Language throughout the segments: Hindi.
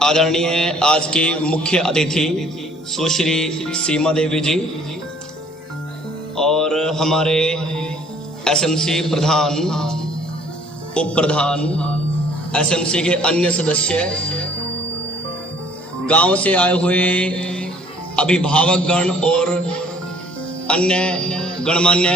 आदरणीय आज की मुख्य अतिथि सुश्री सीमा देवी जी और हमारे एसएमसी प्रधान, उप प्रधान, एसएमसी के अन्य सदस्य, गांव से आए हुए अभिभावकगण और अन्य गणमान्य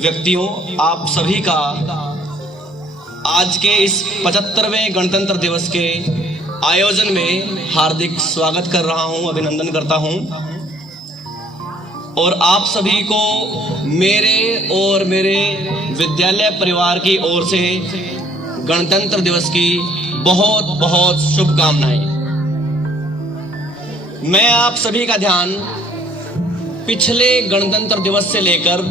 व्यक्तियों, आप सभी का आज के इस 75वें गणतंत्र दिवस के आयोजन में हार्दिक स्वागत कर रहा हूं, अभिनंदन करता हूं और आप सभी को मेरे और मेरे विद्यालय परिवार की ओर से गणतंत्र दिवस की बहुत बहुत शुभकामनाएं। मैं आप सभी का ध्यान पिछले गणतंत्र दिवस से लेकर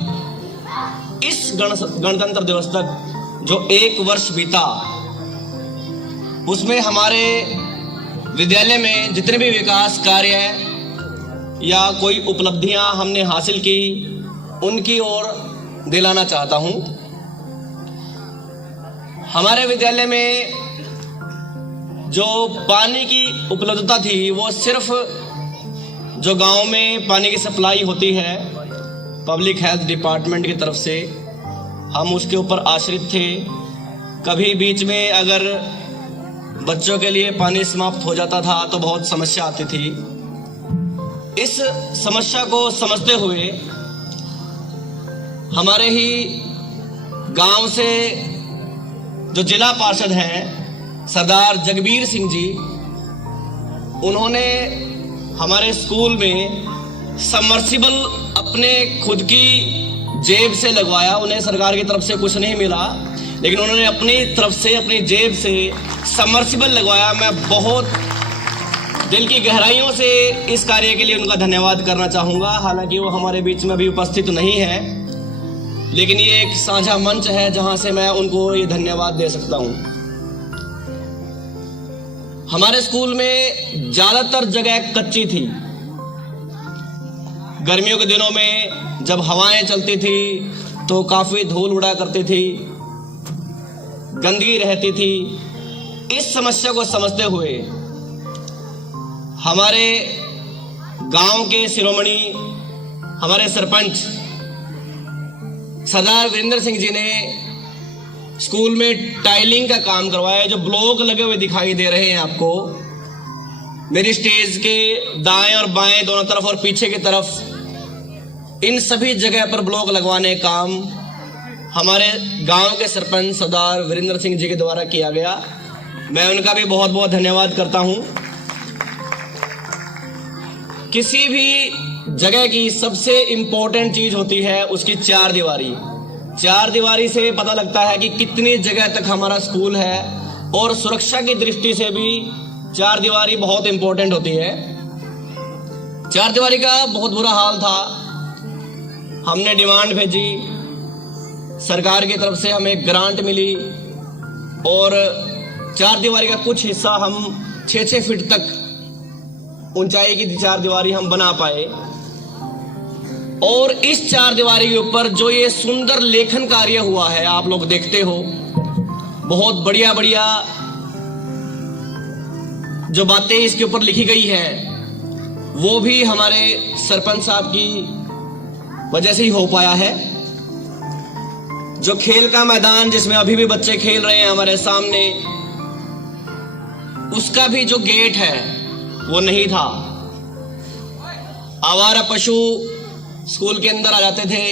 इस गणतंत्र दिवस तक जो एक वर्ष बीता, उसमें हमारे विद्यालय में जितने भी विकास कार्य या कोई उपलब्धियां हमने हासिल की, उनकी ओर दिलाना चाहता हूं। हमारे विद्यालय में जो पानी की उपलब्धता थी, वो सिर्फ जो गांव में पानी की सप्लाई होती है पब्लिक हेल्थ डिपार्टमेंट की तरफ से, हम उसके ऊपर आश्रित थे। कभी बीच में अगर बच्चों के लिए पानी समाप्त हो जाता था तो बहुत समस्या आती थी। इस समस्या को समझते हुए हमारे ही गांव से जो जिला पार्षद हैं सरदार जगबीर सिंह जी, उन्होंने हमारे स्कूल में सबमर्सिबल अपने खुद की जेब से लगवाया। उन्हें सरकार की तरफ से कुछ नहीं मिला, लेकिन उन्होंने अपनी तरफ से, अपनी जेब से सबमर्सिबल लगवाया। मैं बहुत दिल की गहराइयों से इस कार्य के लिए उनका धन्यवाद करना चाहूँगा। हालांकि वो हमारे बीच में अभी उपस्थित नहीं है, लेकिन ये एक साझा मंच है जहाँ से मैं उनको ये धन्यवाद दे सकता हूँ। हमारे स्कूल में ज़्यादातर जगह कच्ची थी। गर्मियों के दिनों में जब हवाएं चलती थी तो काफ़ी धूल उड़ा करती थी, गंदगी रहती थी। इस समस्या को समझते हुए हमारे गांव के शिरोमणि, हमारे सरपंच सरदार वीरेंद्र सिंह जी ने स्कूल में टाइलिंग का काम करवाया। जो ब्लॉक लगे हुए दिखाई दे रहे हैं आपको मेरी स्टेज के दाएं और बाएं दोनों तरफ और पीछे की तरफ, इन सभी जगह पर ब्लॉक लगवाने का काम हमारे गांव के सरपंच सरदार वीरेंद्र सिंह जी के द्वारा किया गया। मैं उनका भी बहुत बहुत धन्यवाद करता हूं। किसी भी जगह की सबसे इम्पोर्टेंट चीज होती है उसकी चार दीवारी। चार दीवारी से पता लगता है कि कितनी जगह तक हमारा स्कूल है, और सुरक्षा की दृष्टि से भी चार दीवारी बहुत इम्पोर्टेंट होती है। चार दीवारी का बहुत बुरा हाल था। हमने डिमांड भेजी, सरकार की तरफ से हमें ग्रांट मिली और चार दीवारी का कुछ हिस्सा हम 6-6 फीट तक ऊंचाई की चार दीवारी हम बना पाए। और इस चार दीवारी के ऊपर जो ये सुंदर लेखन कार्य हुआ है, आप लोग देखते हो, बहुत बढ़िया बढ़िया जो बातें इसके ऊपर लिखी गई है, वो भी हमारे सरपंच साहब की वजह से ही हो पाया है। जो खेल का मैदान जिसमें अभी भी बच्चे खेल रहे हैं हमारे सामने, उसका भी जो गेट है वो नहीं था। आवारा पशु स्कूल के अंदर आ जाते थे।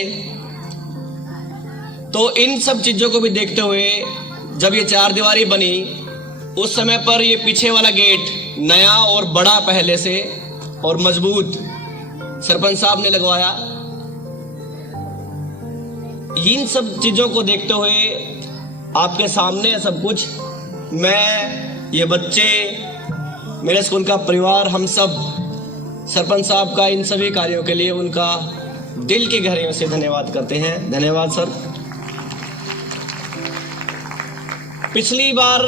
तो इन सब चीजों को भी देखते हुए जब ये चार दीवारी बनी, उस समय पर ये पीछे वाला गेट नया और बड़ा पहले से और मजबूत सरपंच साहब ने लगवाया। इन सब चीजों को देखते हुए आपके सामने है सब कुछ। मैं, ये बच्चे, मेरे स्कूल का परिवार, हम सब सरपंच साहब का इन सभी कार्यों के लिए उनका दिल की गहराइयों से धन्यवाद करते हैं। धन्यवाद सर। पिछली बार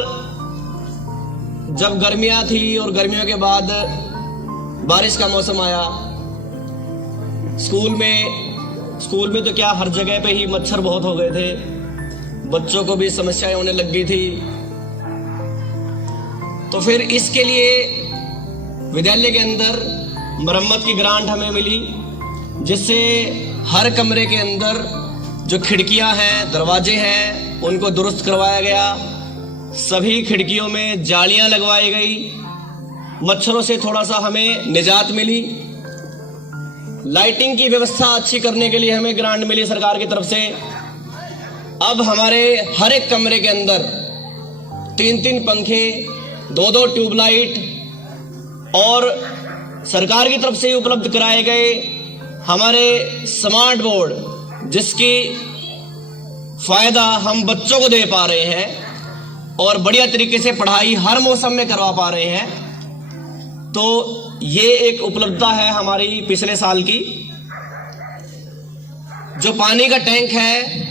जब गर्मियां थी और गर्मियों के बाद बारिश का मौसम आया, स्कूल में तो क्या हर जगह पे ही मच्छर बहुत हो गए थे, बच्चों को भी समस्याएं होने लग गई थी। तो फिर इसके लिए विद्यालय के अंदर मरम्मत की ग्रांट हमें मिली, जिससे हर कमरे के अंदर जो खिड़कियां हैं, दरवाजे हैं, उनको दुरुस्त करवाया गया। सभी खिड़कियों में जालियां लगवाई गई। मच्छरों से थोड़ा सा हमें निजात मिली। लाइटिंग की व्यवस्था अच्छी करने के लिए हमें ग्रांट मिली सरकार की तरफ से। अब हमारे हर एक कमरे के अंदर 3-3 पंखे, 2-2 ट्यूबलाइट और सरकार की तरफ से उपलब्ध कराए गए हमारे स्मार्ट बोर्ड, जिसकी फायदा हम बच्चों को दे पा रहे हैं और बढ़िया तरीके से पढ़ाई हर मौसम में करवा पा रहे हैं। तो ये एक उपलब्धता है हमारी पिछले साल की। जो पानी का टैंक है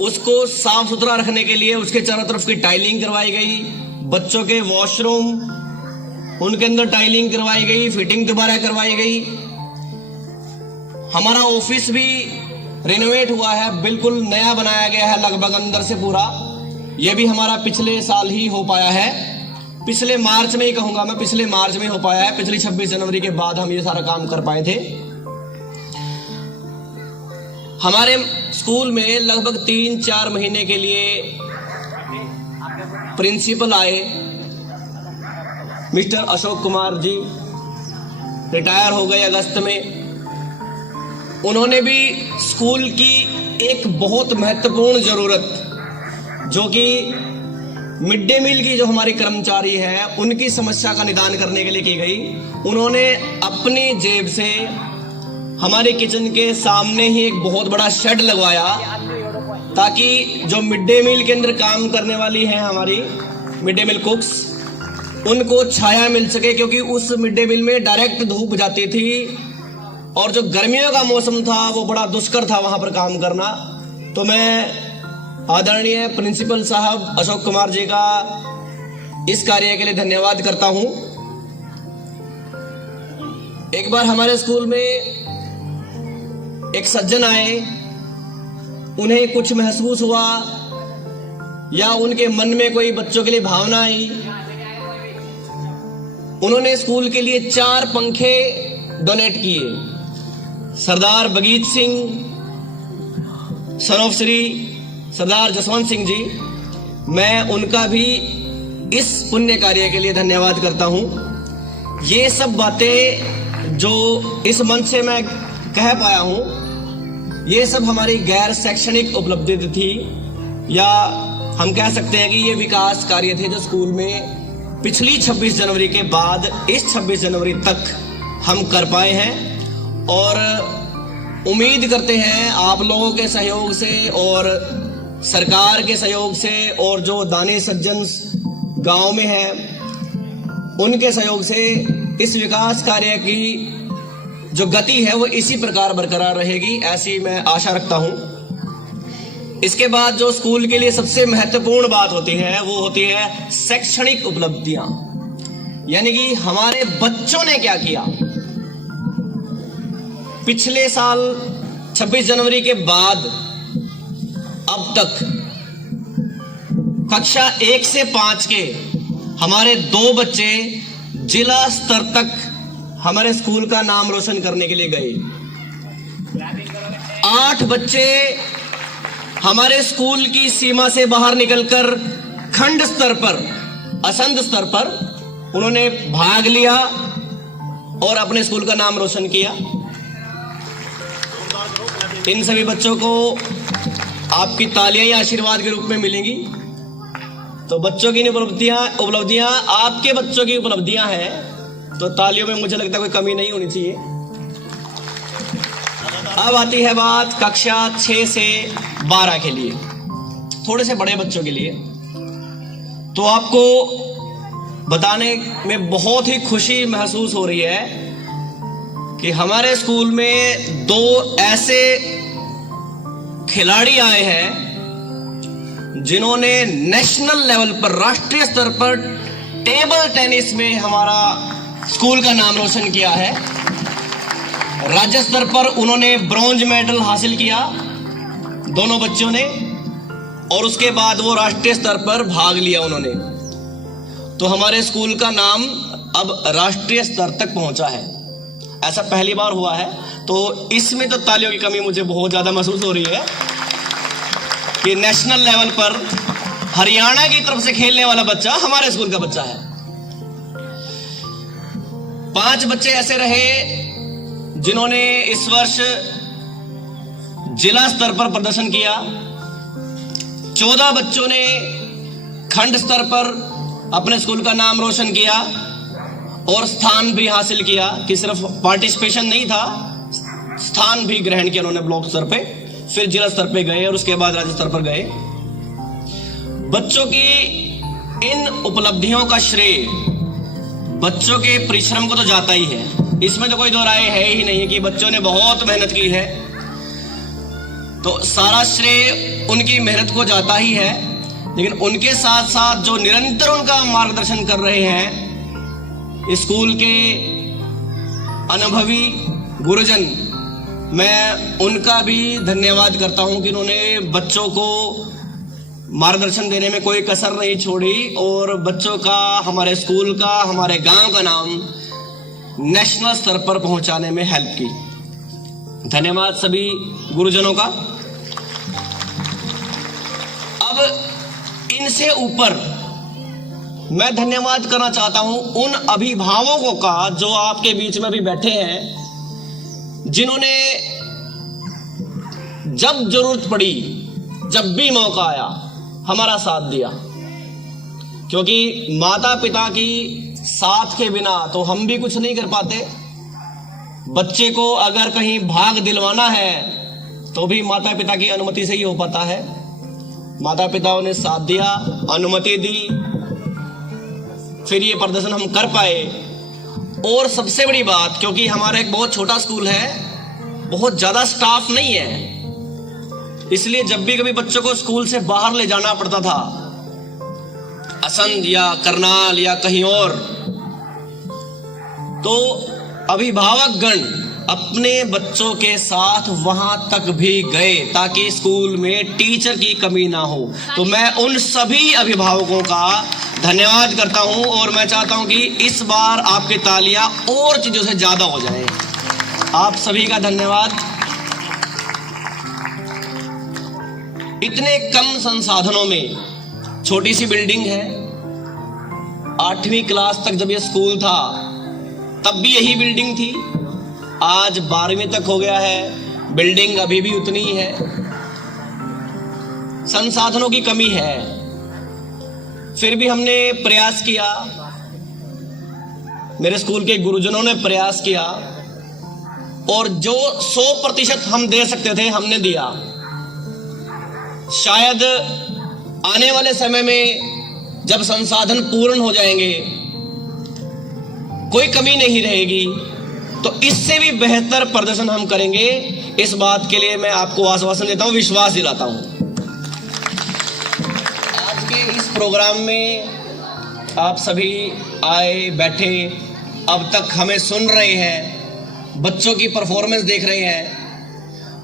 उसको साफ सुथरा रखने के लिए उसके चारों तरफ की टाइलिंग करवाई गई। बच्चों के वॉशरूम, उनके अंदर टाइलिंग करवाई गई, फिटिंग दोबारा करवाई गई। हमारा ऑफिस भी रिनोवेट हुआ है, बिल्कुल नया बनाया गया है लगभग अंदर से पूरा। यह भी हमारा पिछले साल ही हो पाया है, पिछले मार्च में ही कहूंगा मैं, पिछले मार्च में हो पाया है। पिछली 26 जनवरी के बाद हम ये सारा काम कर पाए थे। हमारे स्कूल में लगभग 3-4 महीने के लिए प्रिंसिपल आए, मिस्टर अशोक कुमार जी, रिटायर हो गए अगस्त में। उन्होंने भी स्कूल की एक बहुत महत्वपूर्ण जरूरत, जो कि मिड डे मील की जो हमारी कर्मचारी है उनकी समस्या का निदान करने के लिए की गई। उन्होंने अपनी जेब से हमारे किचन के सामने ही एक बहुत बड़ा शेड लगवाया, ताकि जो मिड डे मील के अंदर काम करने वाली हैं हमारी मिड डे मील कुक्स, उनको छाया मिल सके, क्योंकि उस मिड डे मील में डायरेक्ट धूप जाती थी और जो गर्मियों का मौसम था वो बड़ा दुष्कर था वहां पर काम करना। तो मैं आदरणीय प्रिंसिपल साहब अशोक कुमार जी का इस कार्य के लिए धन्यवाद करता हूं। एक बार हमारे स्कूल में एक सज्जन आए, उन्हें कुछ महसूस हुआ या उनके मन में कोई बच्चों के लिए भावना आई। उन्होंने स्कूल के लिए 4 पंखे डोनेट किए। सरदार बगीत सिंह, सन ऑफ श्री सरदार जसवंत सिंह जी, मैं उनका भी इस पुण्य कार्य के लिए धन्यवाद करता हूं। ये सब बातें जो इस मंच से मैं कह पाया हूं, ये सब हमारी गैर शैक्षणिक उपलब्धि थी, या हम कह सकते हैं कि ये विकास कार्य थे जो स्कूल में पिछली 26 जनवरी के बाद इस 26 जनवरी तक हम कर पाए हैं। और उम्मीद करते हैं आप लोगों के सहयोग से और सरकार के सहयोग से और जो दानी सज्जन गांव में हैं उनके सहयोग से इस विकास कार्य की जो गति है वो इसी प्रकार बरकरार रहेगी, ऐसी मैं आशा रखता हूं। इसके बाद जो स्कूल के लिए सबसे महत्वपूर्ण बात होती है वो होती है शैक्षणिक उपलब्धियां, यानी कि हमारे बच्चों ने क्या किया। पिछले साल 26 जनवरी के बाद अब तक कक्षा 1 से 5 के हमारे 2 बच्चे जिला स्तर तक हमारे स्कूल का नाम रोशन करने के लिए गए। 8 बच्चे हमारे स्कूल की सीमा से बाहर निकलकर खंड स्तर पर, असंध स्तर पर उन्होंने भाग लिया और अपने स्कूल का नाम रोशन किया। इन सभी बच्चों को आपकी तालियां या आशीर्वाद के रूप में मिलेंगी। तो बच्चों की उपलब्धियां आपके बच्चों की उपलब्धियां हैं, तो तालियों में मुझे लगता है कोई कमी नहीं होनी चाहिए। अब आती है बात कक्षा 6 से 12 के लिए, थोड़े से बड़े बच्चों के लिए। तो आपको बताने में बहुत ही खुशी महसूस हो रही है कि हमारे स्कूल में 2 ऐसे खिलाड़ी आए हैं जिन्होंने नेशनल लेवल पर, राष्ट्रीय स्तर पर टेबल टेनिस में हमारा स्कूल का नाम रोशन किया है। राज्य स्तर पर उन्होंने ब्रॉन्ज मेडल हासिल किया, दोनों बच्चों ने, और उसके बाद वो राष्ट्रीय स्तर पर भाग लिया उन्होंने। तो हमारे स्कूल का नाम अब राष्ट्रीय स्तर तक पहुंचा है। ऐसा पहली बार हुआ है, तो इसमें तो तालियों की कमी मुझे बहुत ज़्यादा महसूस हो रही है कि नेशनल लेवल पर हरियाणा की तरफ से खेलने वाला बच्चा हमारे स्कूल का बच्चा है। 5 बच्चे ऐसे रहे जिन्होंने इस वर्ष जिला स्तर पर प्रदर्शन किया। 14 बच्चों ने खंड स्तर पर अपने स्कूल का नाम रोशन किया और स्थान भी हासिल किया, कि सिर्फ पार्टिसिपेशन नहीं था, स्थान भी ग्रहण किया उन्होंने ब्लॉक स्तर पे, फिर जिला स्तर पे गए और उसके बाद राज्य स्तर पर गए। बच्चों की इन उपलब्धियों का श्रेय बच्चों के परिश्रम को तो जाता ही है, इसमें तो कोई दो राय है ही नहीं कि बच्चों ने बहुत मेहनत की है, तो सारा श्रेय उनकी मेहनत को जाता ही है। लेकिन उनके साथ साथ जो निरंतर उनका मार्गदर्शन कर रहे हैं स्कूल के अनुभवी गुरुजन, मैं उनका भी धन्यवाद करता हूं कि उन्होंने बच्चों को मार्गदर्शन देने में कोई कसर नहीं छोड़ी और बच्चों का, हमारे स्कूल का, हमारे गांव का नाम नेशनल स्तर पर पहुंचाने में हेल्प की। धन्यवाद सभी गुरुजनों का। अब इनसे ऊपर मैं धन्यवाद करना चाहता हूं उन अभिभावकों का जो आपके बीच में अभी बैठे हैं, जिन्होंने जब जरूरत पड़ी, जब भी मौका आया, हमारा साथ दिया। क्योंकि माता पिता की साथ के बिना तो हम भी कुछ नहीं कर पाते। बच्चे को अगर कहीं भाग दिलवाना है तो भी माता पिता की अनुमति से ही हो पाता है। माता पिताओं ने साथ दिया, अनुमति दी, फिर ये प्रदर्शन हम कर पाए। और सबसे बड़ी बात, क्योंकि हमारा एक बहुत छोटा स्कूल है, बहुत ज्यादा स्टाफ नहीं है, इसलिए जब भी कभी बच्चों को स्कूल से बाहर ले जाना पड़ता था, असंध या करनाल या कहीं और, तो अभिभावक गण अपने बच्चों के साथ वहां तक भी गए ताकि स्कूल में टीचर की कमी ना हो। तो मैं उन सभी अभिभावकों का धन्यवाद करता हूं और मैं चाहता हूं कि इस बार आपकी तालियां और चीजों से ज्यादा हो जाएं। आप सभी का धन्यवाद। इतने कम संसाधनों में छोटी सी बिल्डिंग है। 8वीं क्लास तक जब ये स्कूल था तब भी यही बिल्डिंग थी, आज 12वीं तक हो गया है, बिल्डिंग अभी भी उतनी ही है। संसाधनों की कमी है, फिर भी हमने प्रयास किया, मेरे स्कूल के गुरुजनों ने प्रयास किया और जो 100% हम दे सकते थे हमने दिया। शायद आने वाले समय में जब संसाधन पूर्ण हो जाएंगे, कोई कमी नहीं रहेगी, तो इससे भी बेहतर प्रदर्शन हम करेंगे। इस बात के लिए मैं आपको आश्वासन देता हूं, विश्वास दिलाता हूं। आज के इस प्रोग्राम में आप सभी आए, बैठे, अब तक हमें सुन रहे हैं, बच्चों की परफॉर्मेंस देख रहे हैं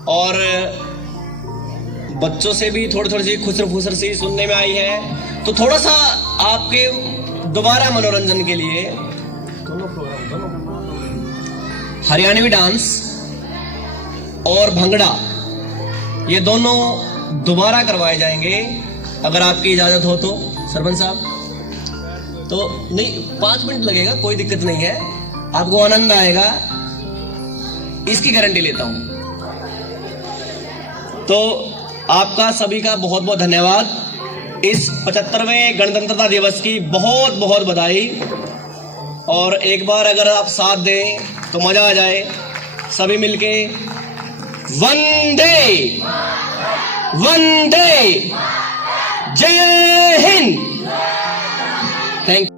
और बच्चों से भी थोड़ी थोड़ी सी खुसर फुसर सी सुनने में आई है। तो थोड़ा सा आपके दोबारा मनोरंजन के लिए हरियाणवी डांस और भंगड़ा ये दोनों दोबारा करवाए जाएंगे, अगर आपकी इजाजत हो तो सरपंच साहब। तो नहीं, 5 मिनट लगेगा, कोई दिक्कत नहीं है, आपको आनंद आएगा, इसकी गारंटी लेता हूं। तो आपका सभी का बहुत बहुत धन्यवाद। इस 75वें गणतंत्रता दिवस की बहुत बहुत बधाई। और एक बार अगर आप साथ दें तो मजा आ जाए। सभी मिलके वंदे वंदे जय हिंद। Thank you.